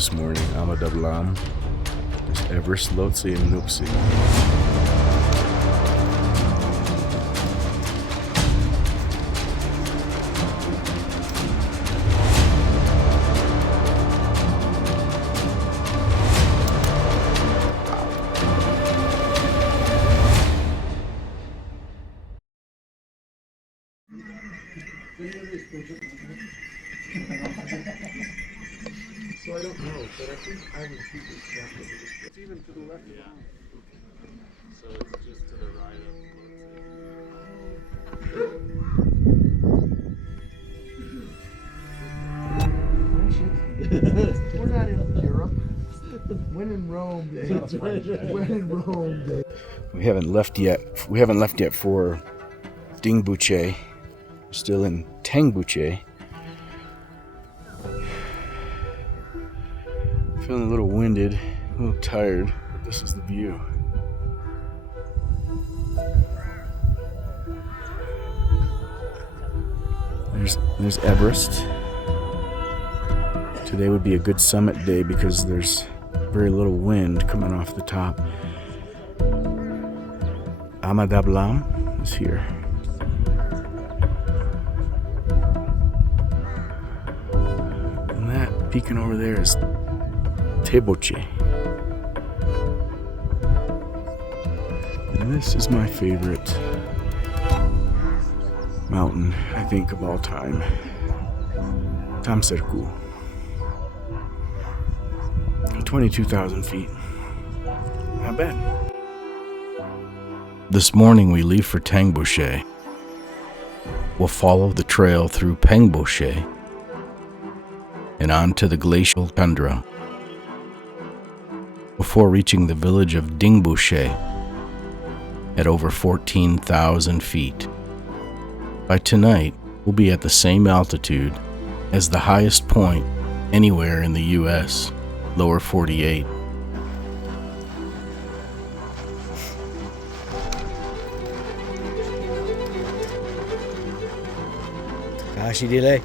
this morning, Ama Dablam. There's Everest, Lhotse, and Nuptse. So I don't know, but I think I would keep it separate. It's even to the left. Yeah. So it's just to the right of We're not in Europe. When in Rome, they. When in Rome, they. We haven't left yet. We haven't left yet for Dingboche. We're still in Tengboche. Feeling a little winded, a little tired, but this is the view. There's Everest. Today would be a good summit day because there's very little wind coming off the top. Ama Dablam is here. And that peeking over there is Tengboche. And this is my favorite mountain, I think, of all time. Tamserku. 22,000 feet. Not bad. This morning we leave for Tengboche. We'll follow the trail through Pangboche and on to the glacial tundra before reaching the village of Dingboche at over 14,000 feet. By tonight, we'll be at the same altitude as the highest point anywhere in the U.S., lower 48. Kashi delay.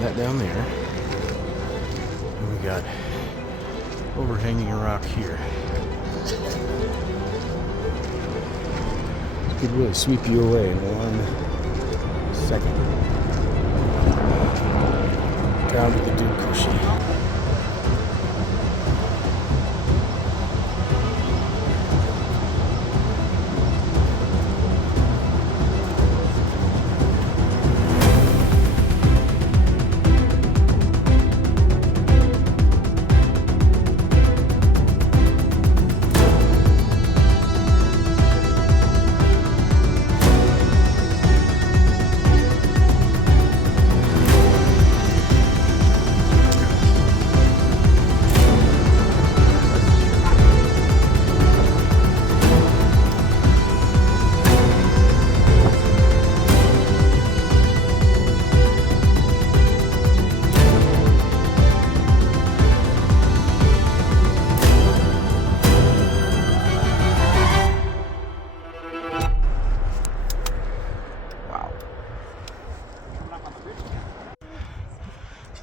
That down there. And we got overhanging rock here. Could really sweep you away in 1 second. Down to the Dingboche.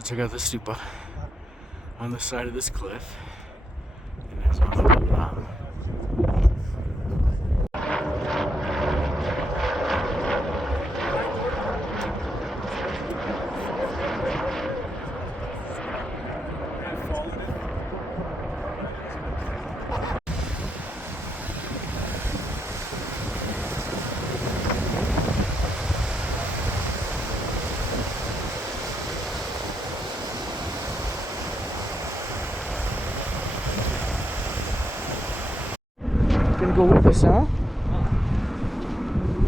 Check out the stupa on the side of this cliff. And there's Ama Dablam. Gonna go with us, huh?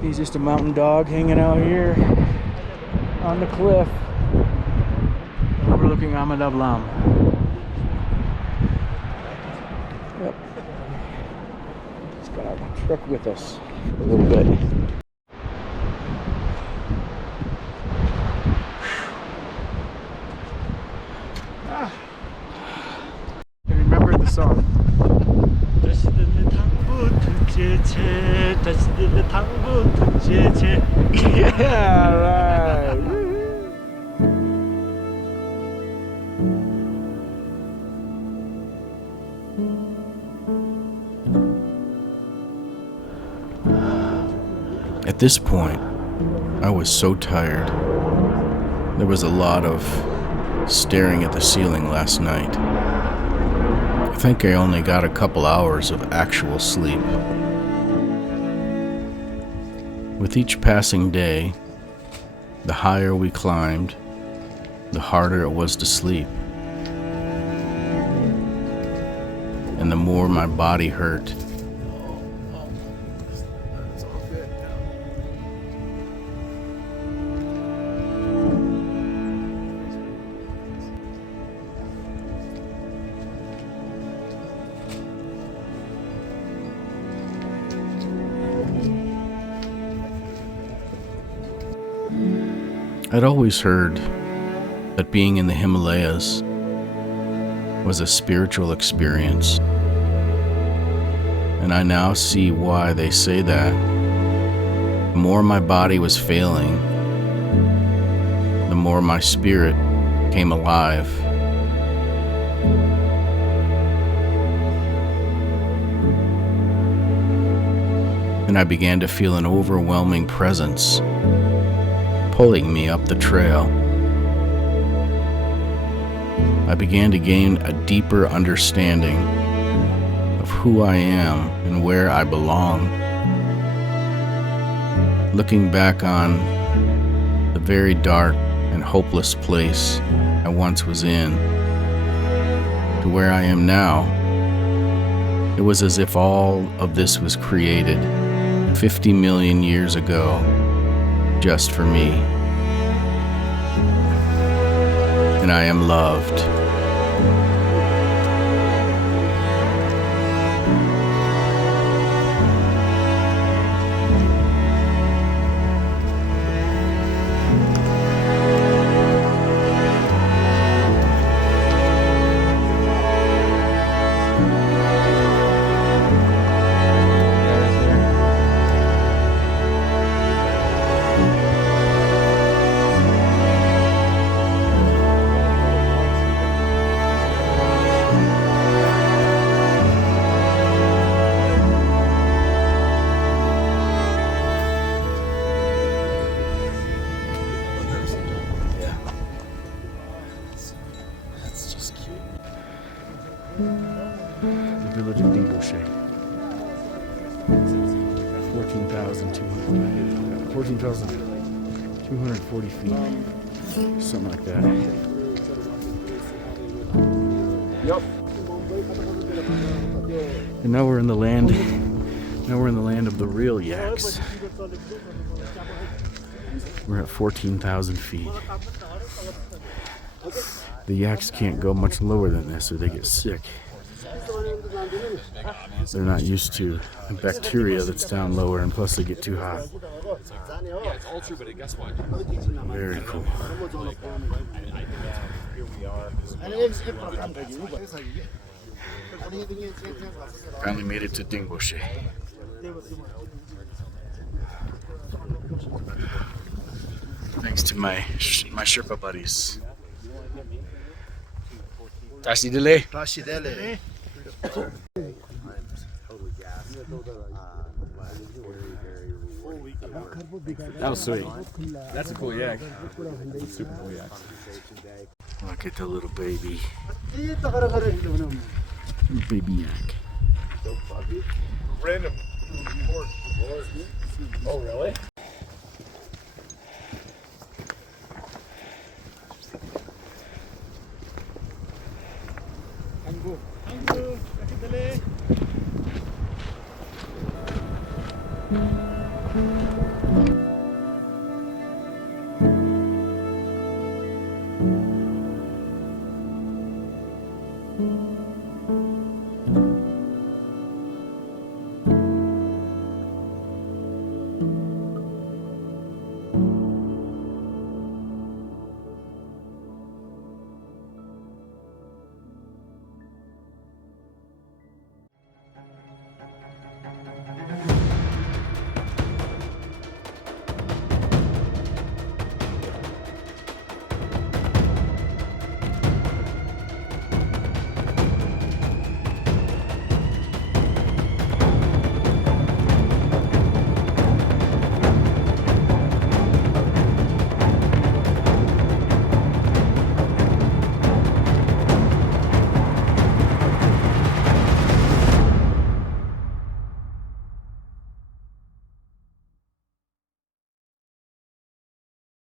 He's just a mountain dog hanging out here on the cliff overlooking Ama Dablam. Yep. He's got our truck with us for a little bit. Remember the song. Yeah, right. At this point, I was so tired. There was a lot of staring at the ceiling last night. I think I only got a couple hours of actual sleep. With each passing day, the higher we climbed, the harder it was to sleep, and the more my body hurt. I'd always heard that being in the Himalayas was a spiritual experience, and I now see why they say that. The more my body was failing, the more my spirit came alive. And I began to feel an overwhelming presence pulling me up the trail. I began to gain a deeper understanding of who I am and where I belong. Looking back on the very dark and hopeless place I once was in to where I am now, it was as if all of this was created 50 million years ago just for me. And I am loved. The village of Dingboche. 14,240 feet. Something like that. Yep. And now we're in the land. Now we're in the land of the real yaks. We're at 14,000 feet. The yaks can't go much lower than this or they get sick. They're not used to the bacteria that's down lower, and plus they get too hot. Very cool. Finally made it to Dingboche. Thanks to my Sherpa buddies. Tashi delay. That was sweet. That's a cool yak. Super cool yak. Look at the little baby. Baby yak. Random. Oh, really? Tengboche.